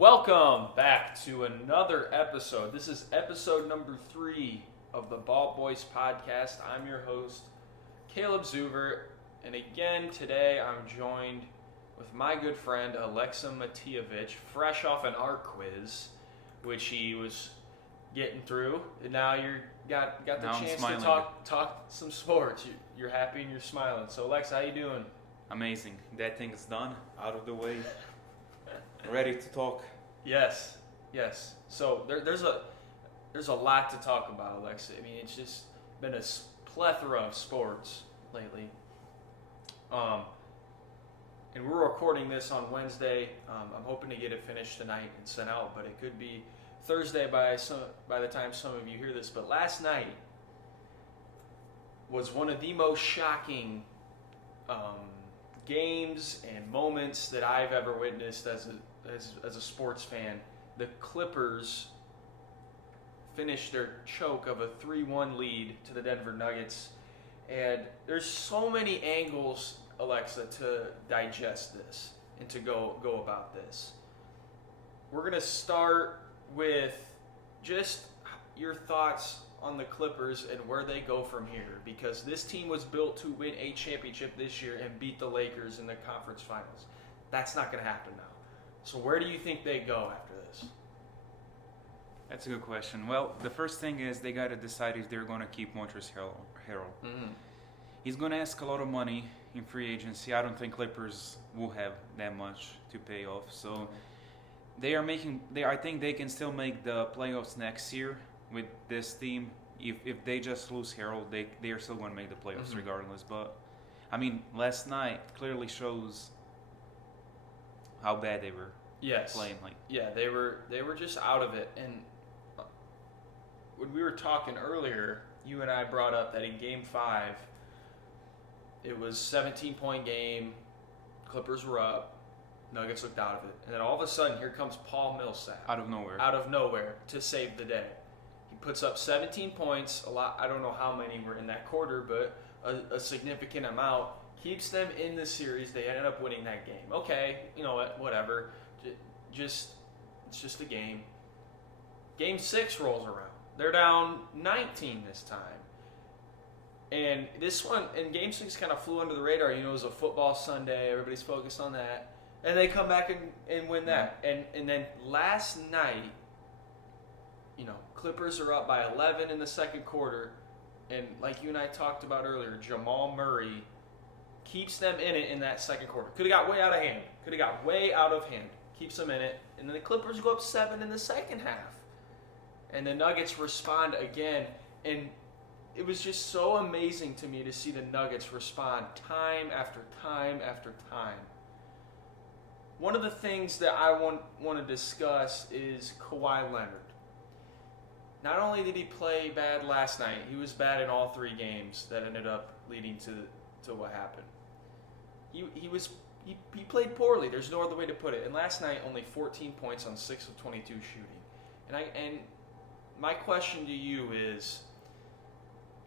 Welcome back to another episode. This is episode number 3 of the Ball Boys podcast. I'm your host, Caleb Zuver, and again today I'm joined with my good friend Aleksa fresh off an art quiz, which he was getting through. And now you're got the chance to talk some sports. You're happy and you're smiling. So Aleksa, how you doing? Amazing. That thing is done, out of the way, ready to talk. Yes. So there's a lot to talk about, Aleksa. I mean, it's just been a plethora of sports lately. And we're recording this on Wednesday. I'm hoping to get it finished tonight and sent out, but it could be Thursday by the time some of you hear this. But last night was one of the most shocking games and moments that I've ever witnessed as a sports fan. The Clippers finished their choke of a 3-1 lead to the Denver Nuggets. And there's so many angles, Aleksa, to digest this and to go about this. We're going to start with just your thoughts on the Clippers and where they go from here, because this team was built to win a championship this year and beat the Lakers in the conference finals. That's not going to happen now. So where do you think they go after this? That's a good question. Well, the first thing is they got to decide if they're going to keep Montrezl Harrell. Mm-hmm. He's going to ask a lot of money in free agency. I don't think Clippers will have that much to pay off. So I think they can still make the playoffs next year with this team. If they just lose Harrell, they are still going to make the playoffs regardless. But I mean, last night clearly shows how bad they were playing. They were just out of it. And when we were talking earlier, you and I brought up that in Game 5, it was 17-point game. Clippers were up. Nuggets looked out of it. And then all of a sudden, here comes Paul Millsap. Out of nowhere to save the day. He puts up 17 points. A lot. I don't know how many were in that quarter, but a significant amount. Keeps them in the series. They ended up winning that game. Okay, you know what? Whatever. It's just a game. Game 6 rolls around. They're down 19 this time. And this one, and Game 6 kind of flew under the radar. You know, it was a football Sunday. Everybody's focused on that. And they come back and win that. And then last night, you know, Clippers are up by 11 in the second quarter. And like you and I talked about earlier, Jamal Murray keeps them in it in that second quarter. Could have got way out of hand. Keeps them in it. And then the Clippers go up 7 in the second half. And the Nuggets respond again. And it was just so amazing to me to see the Nuggets respond time after time after time. One of the things that I want to discuss is Kawhi Leonard. Not only did he play bad last night, he was bad in all 3 games that ended up leading to what happened. He played poorly. There's no other way to put it. And last night, only 14 points on 6 of 22 shooting. And my question to you is,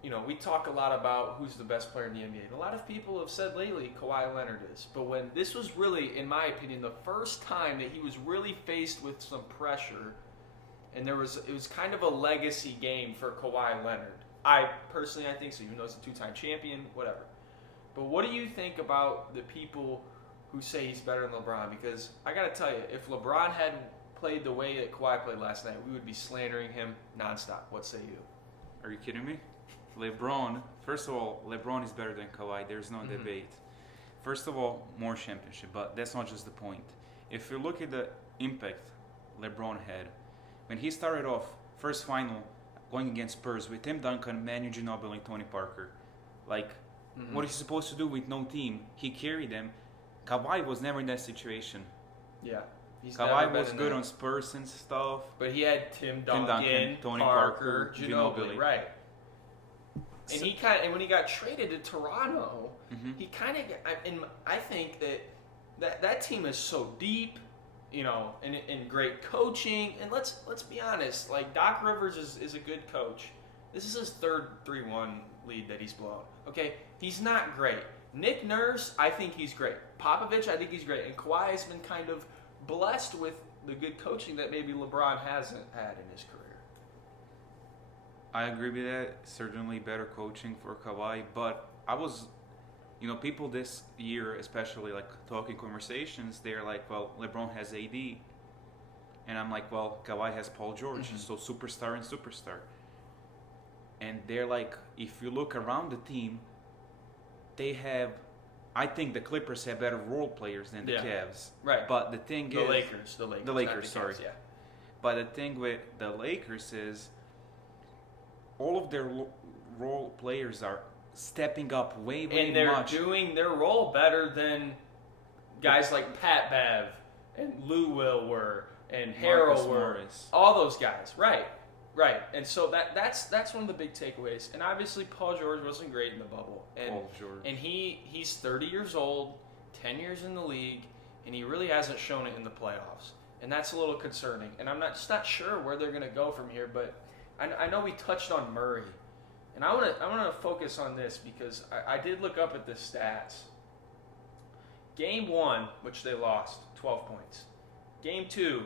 you know, we talk a lot about who's the best player in the NBA. And a lot of people have said lately Kawhi Leonard is. But when this was really, in my opinion, the first time that he was really faced with some pressure, and it was kind of a legacy game for Kawhi Leonard. I think so, even though he's a 2-time champion, whatever. But what do you think about the people who say he's better than LeBron? Because I got to tell you, if LeBron hadn't played the way that Kawhi played last night, we would be slandering him nonstop. What say you? Are you kidding me? First of all, LeBron is better than Kawhi. There's no debate. First of all, more championship, but that's not just the point. If you look at the impact LeBron had, when he started off, first final, going against Spurs with Tim Duncan, Manu Ginobili, and Tony Parker, what is he supposed to do with no team? He carried them. Kawhi was never in that situation. Yeah. Kawhi was good on Spurs and stuff. But he had Tim Duncan, Tony Parker, Ginobili. Right. And when he got traded to Toronto, he kind of, I think that team is so deep, you know, and great coaching. And let's be honest, like Doc Rivers is a good coach. This is his third 3-1 lead that he's blown. Okay, he's not great. Nick Nurse, I think he's great. Popovich, I think he's great. And Kawhi has been kind of blessed with the good coaching that maybe LeBron hasn't had in his career. I agree with that. Certainly better coaching for Kawhi, but I was, people this year, especially like talking conversations, they're like, well, LeBron has AD, and I'm like, well, Kawhi has Paul George, so superstar and superstar. And they're like, if you look around the team, they have, I think the Clippers have better role players than the Cavs. Right. But the thing is... The Lakers. The Lakers, sorry. Cavs, yeah. But the thing with the Lakers is all of their role players are stepping up way much. And they're doing their role better than guys like Pat Bev and Lou Will were and Harrell were. Morris. All those guys. Right. And so that's one of the big takeaways. And obviously Paul George wasn't great in the bubble. And he's 30 years old, 10 years in the league, and he really hasn't shown it in the playoffs. And that's a little concerning. And I'm not sure where they're going to go from here, but I know we touched on Murray. And I want to focus on this because I did look up at the stats. Game 1, which they lost, 12 points. Game 2,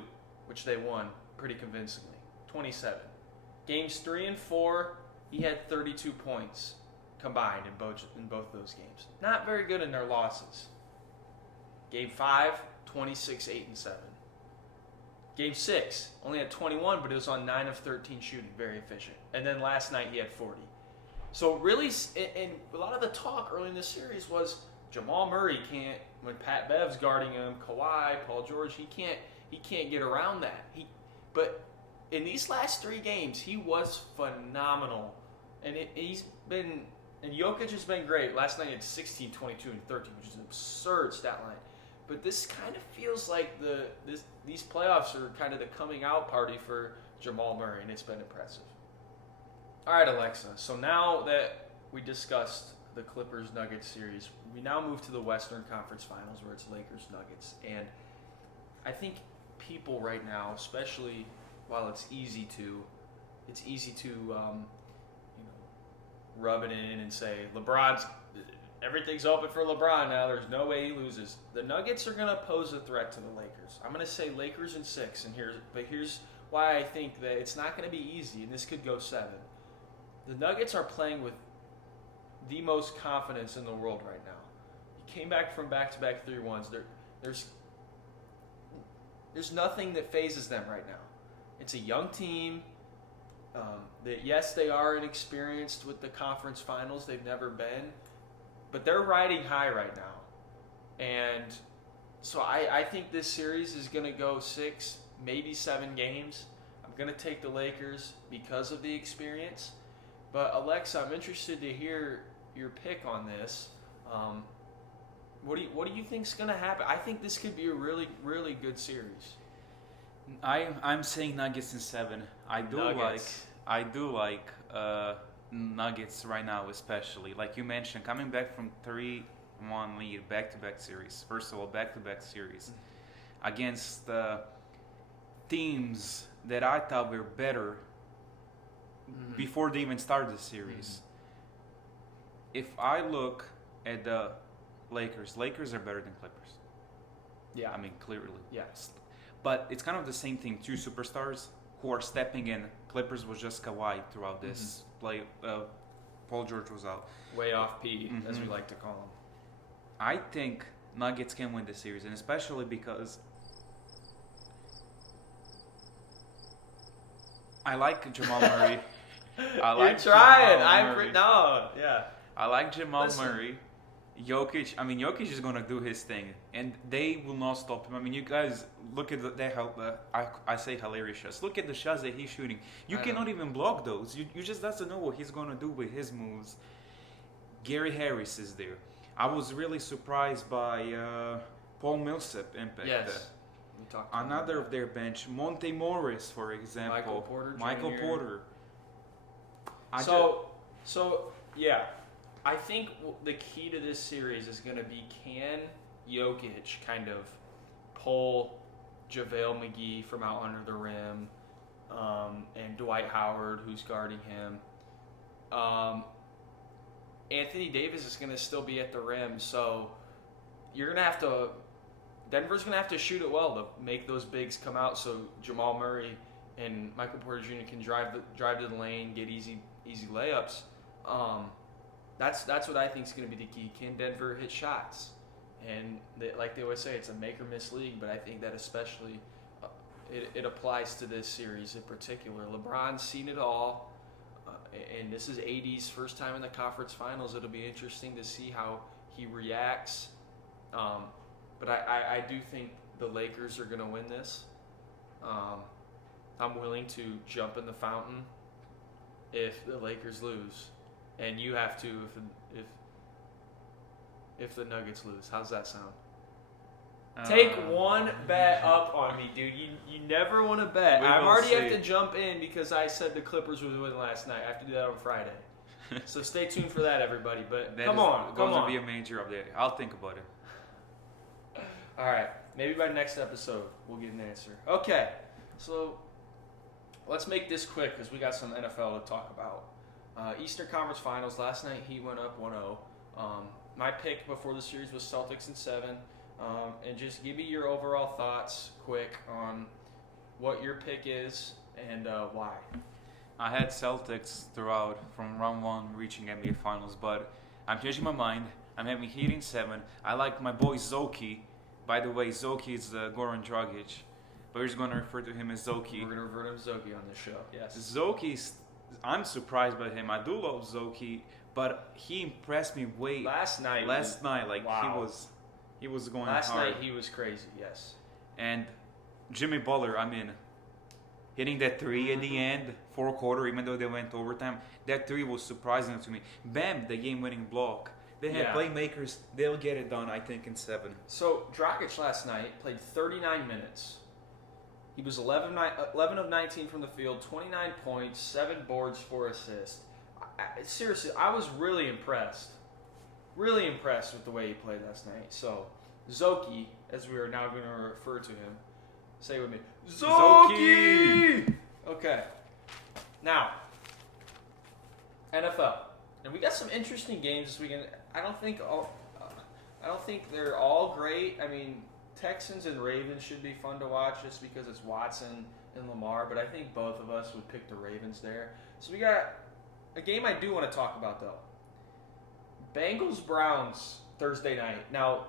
which they won pretty convincingly, 27. Games 3 and 4, he had 32 points combined in both those games. Not very good in their losses. Game 5, 26, 8, and 7. Game 6, only had 21, but it was on 9 of 13 shooting, very efficient. And then last night he had 40. So really, and a lot of the talk early in the series was Jamal Murray can't, when Pat Bev's guarding him, Kawhi, Paul George, he can't get around that. But in these last 3 games, he was phenomenal. And and Jokic has been great. Last night he had 16, 22, and 13, which is an absurd stat line. But this kind of feels like these playoffs are kind of the coming out party for Jamal Murray, and it's been impressive. All right, Alexa. So now that we discussed the Clippers-Nuggets series, we now move to the Western Conference Finals where it's Lakers-Nuggets. And I think people right now, especially while it's easy to rub it in and say everything's open for LeBron now. There's no way he loses. The Nuggets are going to pose a threat to the Lakers. I'm going to say Lakers in 6, but here's why I think that it's not going to be easy, and this could go 7. The Nuggets are playing with the most confidence in the world right now. He came back from back-to-back 3-1s. There's nothing that phases them right now. It's a young team. Yes, they are inexperienced with the conference finals. They've never been. But they're riding high right now. And so I think this series is going to go 6, maybe 7 games. I'm going to take the Lakers because of the experience. But Alexa, I'm interested to hear your pick on this. What do you think's going to happen? I think this could be a really, really good series. I'm saying Nuggets in 7. I do like Nuggets right now, especially like you mentioned, coming back from 3-1 lead, back-to-back series. First of all, back-to-back series against teams that I thought were better before they even started the series. If I look at the Lakers are better than Clippers. Yeah, I mean clearly. Yes. But it's kind of the same thing. 2 superstars who are stepping in. Clippers was just Kawhi throughout this play. Paul George was out. Way off P, as we like to call him. I think Nuggets can win this series, and especially because I like Jamal Murray. You're trying. I like Jamal Murray. Jokic is going to do his thing, and they will not stop him. I mean, you guys, look at I say hilarious shots. Look at the shots that he's shooting. You cannot even block those. You just doesn't know what he's going to do with his moves. Gary Harris is there. I was really surprised by Paul Millsap impact. Yes. Another of their bench, Monte Morris, for example. Michael Porter. I think the key to this series is going to be, can Jokic kind of pull JaVale McGee from out under the rim, and Dwight Howard, who's guarding him. Anthony Davis is going to still be at the rim, so you're going to have to Denver's going to have to shoot it well to make those bigs come out so Jamal Murray and Michael Porter Jr. can drive to the lane, get easy layups. That's what I think is going to be the key. Can Denver hit shots? And like they always say, it's a make or miss league, but I think that especially it applies to this series in particular. LeBron's seen it all, and this is AD's first time in the conference finals. It'll be interesting to see how he reacts. But I do think the Lakers are going to win this. I'm willing to jump in the fountain if the Lakers lose, and you have to if the Nuggets lose. How's that sound? Take one bet up on me, dude. You never want to bet. I already have to jump in because I said the Clippers would win last night. I have to do that on Friday. So stay tuned for that, everybody. But come on. Going to be a major update. I'll think about it. All right. Maybe by next episode we'll get an answer. Okay. So let's make this quick because we got some NFL to talk about. Eastern Conference Finals. Last night he went up 1-0. My pick before the series was Celtics in 7. And just give me your overall thoughts quick on what your pick is and why. I had Celtics throughout from round 1 reaching NBA Finals, but I'm changing my mind. I'm having Heat in 7. I like my boy Zoki. By the way, Zoki is Goran Dragic, but we're just going to refer to him as Zoki. We're going to refer to him as Zoki on this show. Yes. Zoki's, I'm surprised by him. I do love Zoki, but he impressed me last night. Wow. He was going last hard. Night he was crazy, yes. And Jimmy Butler, hitting that 3 at the end, 4th quarter, even though they went overtime, that 3 was surprising to me. Bam, the game-winning block. They have playmakers. They'll get it done, I think, in 7. So Dragic last night played 39 minutes. He was 11 of 19 from the field, 29 points, 7 boards, 4 assists. Seriously, I was really impressed. Really impressed with the way he played last night. So, Zoki, as we are now going to refer to him, say it with me, Zoki! Okay. Now, NFL, and we got some interesting games this weekend. I don't think they're all great. I mean, Texans and Ravens should be fun to watch just because it's Watson and Lamar. But I think both of us would pick the Ravens there. So we got a game I do want to talk about though. Bengals-Browns Thursday night. Now,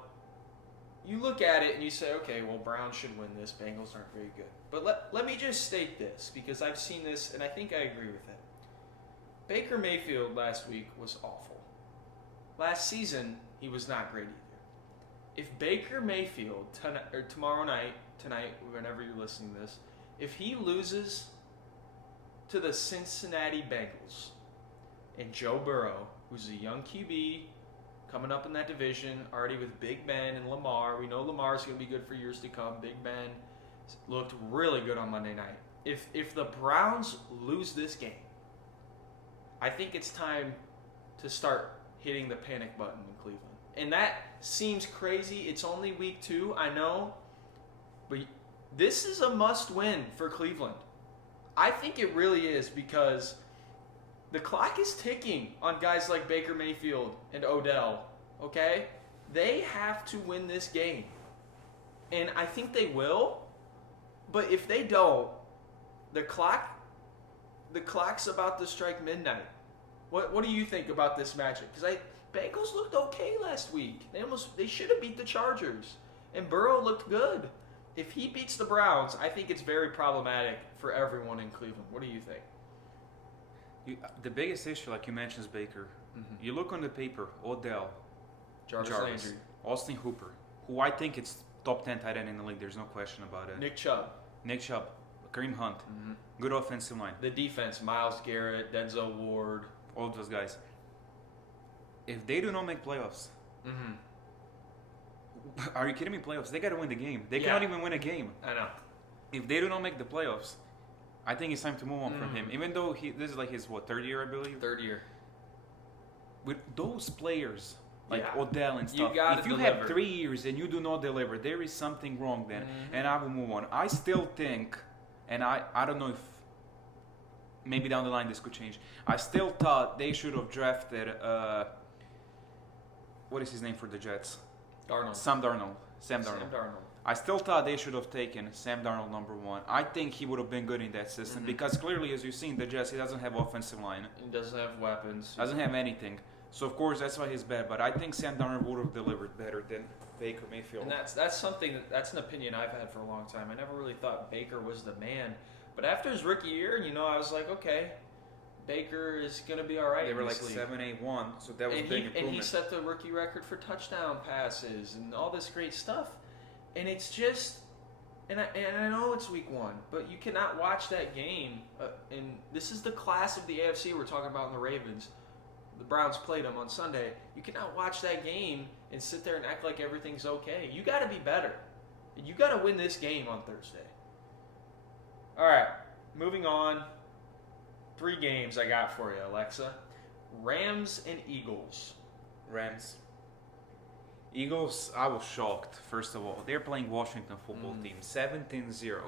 you look at it and you say, okay, well, Browns should win this. Bengals aren't very good. But let me just state this, because I've seen this and I think I agree with it. Baker Mayfield last week was awful. Last season, he was not great either. If Baker Mayfield, tonight, whenever you're listening to this, if he loses to the Cincinnati Bengals and Joe Burrow, who's a young QB coming up in that division, already with Big Ben and Lamar. We know Lamar's going to be good for years to come. Big Ben looked really good on Monday night. If the Browns lose this game, I think it's time to start hitting the panic button in Cleveland. And that seems crazy. It's only week 2, I know. But this is a must-win for Cleveland. I think it really is, because the clock is ticking on guys like Baker Mayfield and Odell, okay? They have to win this game. And I think they will. But if they don't, the clock's about to strike midnight. What do you think about this matchup? Because Bengals looked okay last week. They should have beat the Chargers. And Burrow looked good. If he beats the Browns, I think it's very problematic for everyone in Cleveland. What do you think? The biggest issue, like you mentioned, is Baker. Mm-hmm. You look on the paper, Odell, Jarvis Landry, Austin Hooper, who I think it's top 10 tight end in the league. There's no question about it. Nick Chubb, Kareem Hunt, mm-hmm. Good offensive line. The defense, Myles Garrett, Denzel Ward, all those guys. If they do not make playoffs, mm-hmm. Are you kidding me? Playoffs? They got to win the game. They cannot even win a game. I know. If they do not make the playoffs, I think it's time to move on from him. Even though this is like his, 3rd year, I believe? 3rd year. With those players, like Odell and stuff, if you have 3 years and you do not deliver, there is something wrong then. Mm-hmm. And I will move on. I still think, and I don't know if maybe down the line this could change, I still thought they should have drafted, what is his name for the Jets? Darnold. Sam Darnold. I still thought they should have taken Sam Darnold number 1. I think he would have been good in that system because clearly, as you've seen, the Jets, he doesn't have offensive line. He doesn't have weapons. Doesn't have anything. So, of course, that's why he's bad. But I think Sam Darnold would have delivered better than Baker Mayfield. And that's an opinion I've had for a long time. I never really thought Baker was the man. But after his rookie year, I was like, okay, Baker is going to be all right. They were like league. 7-8-1, so that was a big improvement. And he set the rookie record for touchdown passes and all this great stuff. And it's just, and I know it's week 1, but you cannot watch that game. And this is the class of the AFC we're talking about in the Ravens. The Browns played them on Sunday. You cannot watch that game and sit there and act like everything's okay. You got to be better. You got to win this game on Thursday. All right, moving on. 3 games I got for you, Alexa. Rams and Eagles. Rams. Eagles, I was shocked, first of all. They're playing Washington football team, 17-0.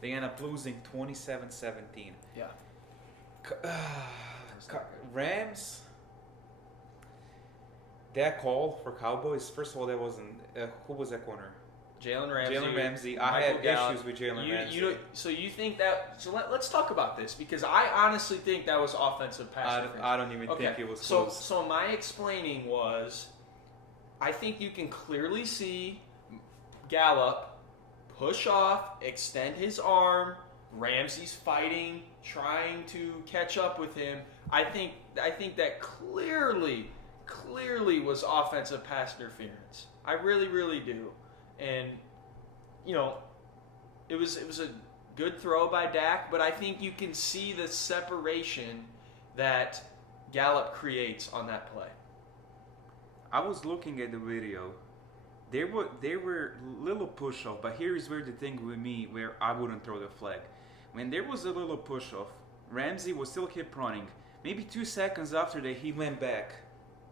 They end up losing 27-17. Yeah. Rams, that call for Cowboys, first of all, that wasn't... who was that corner? Jalen Ramsey. I had issues with Jalen Ramsey. So you think that... So let's talk about this, because I honestly think that was offensive pass interference. I don't even think it was close. So my explaining was, I think you can clearly see Gallup push off, extend his arm. Ramsey's fighting, trying to catch up with him. I think that clearly was offensive pass interference. I really, really do. And, it was a good throw by Dak, but I think you can see the separation that Gallup creates on that play. I was looking at the video. They were little push off, but here is where the thing with me where I wouldn't throw the flag. When there was a little push off, Ramsey was still kept running. Maybe 2 seconds after that, he went back.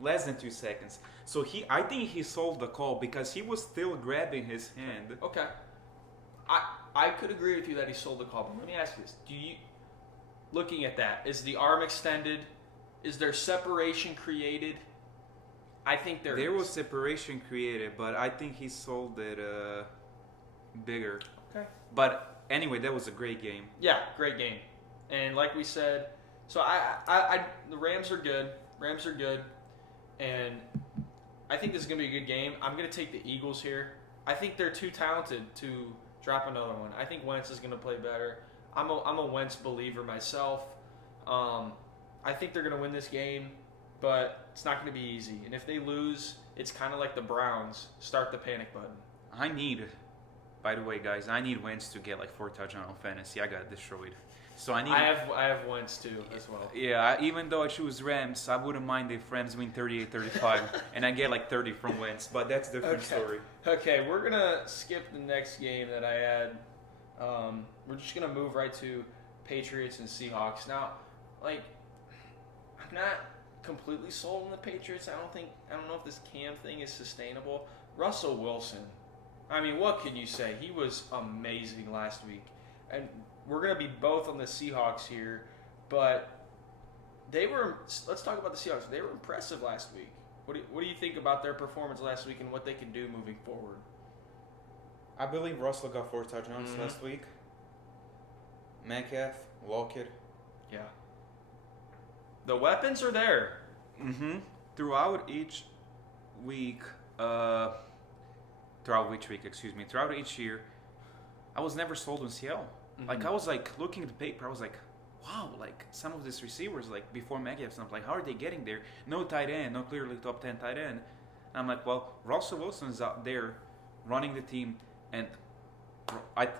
Less than 2 seconds. So I think he solved the call because he was still grabbing his hand. Okay. I could agree with you that he sold the call, but let me ask you this. Looking at that, is the arm extended? Is there separation created? I think there was separation created, but I think he sold it bigger. Okay. But anyway, that was a great game. Yeah, great game. And like we said, so the Rams are good. And I think this is going to be a good game. I'm going to take the Eagles here. I think they're too talented to drop another one. I think Wentz is going to play better. I'm a Wentz believer myself. I think they're going to win this game, but it's not going to be easy. And if they lose, it's kind of like the Browns. Start the panic button. By the way, guys, I need Wentz to get like 4 touchdowns on fantasy. I got destroyed. So I have Wentz too as well. Yeah, even though I choose Rams, I wouldn't mind if Rams win 38-35 and I get like 30 from Wentz, but that's a different story. Okay, we're going to skip the next game that I had. We're just going to move right to Patriots and Seahawks. Now, I'm not completely sold on the Patriots. I don't know if this Cam thing is sustainable. Russell Wilson, I mean, what can you say? He was amazing last week. And we're going to be both on the Seahawks here, but let's talk about the Seahawks. They were impressive last week. What do you think about their performance last week and what they can do moving forward? I believe Russell got 4 touchdowns last week. Metcalf, Lockett. Yeah. The weapons are there. Mm-hmm. Throughout each year, I was never sold on Seattle. I was looking at the paper, I was like, wow, some of these receivers, before Metcalf, I'm like, how are they getting there? No tight end, no clearly top 10 tight end. And I'm like, well, Russell Wilson's out there running the team, and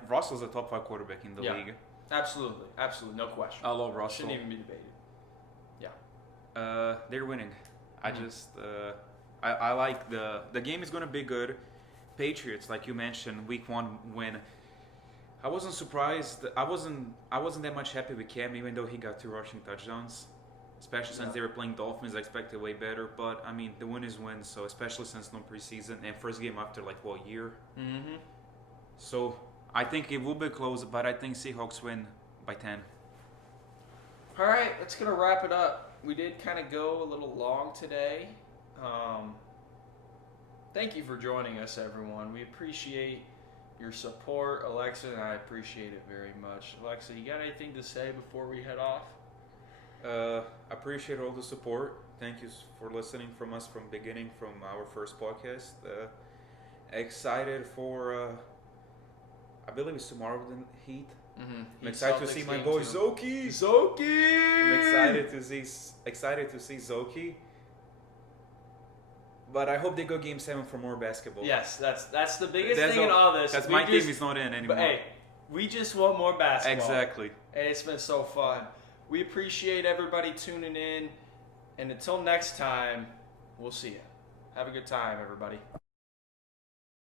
Russell's a top 5 quarterback in the league. Absolutely, no question. I love Russell. Shouldn't even be debated. Yeah. They're winning. I like the game is going to be good. Patriots, like you mentioned, week 1 win. I wasn't surprised. I wasn't that much happy with Cam, even though he got 2 rushing touchdowns. Especially since they were playing Dolphins, I expected way better. But I mean, the win is win. So especially since no preseason and first game after a year. Mm-hmm. So I think it will be close, but I think Seahawks win by 10. All right, that's gonna wrap it up. We did kind of go a little long today. Thank you for joining us, everyone. We appreciate your support, Aleksa, and I appreciate it very much. Aleksa, you got anything to say before we head off? Appreciate all the support. Thank you for listening from us from beginning, from our first podcast. Excited for, I believe it's tomorrow, the Heat. Mm-hmm. I'm excited to see my boy Zoki. Zoki! I'm excited to see Zoki. But I hope they go Game 7 for more basketball. Yes, that's the biggest thing in all this. Because my team is not in anymore. But hey, we just want more basketball. Exactly. And it's been so fun. We appreciate everybody tuning in. And until next time, we'll see you. Have a good time, everybody.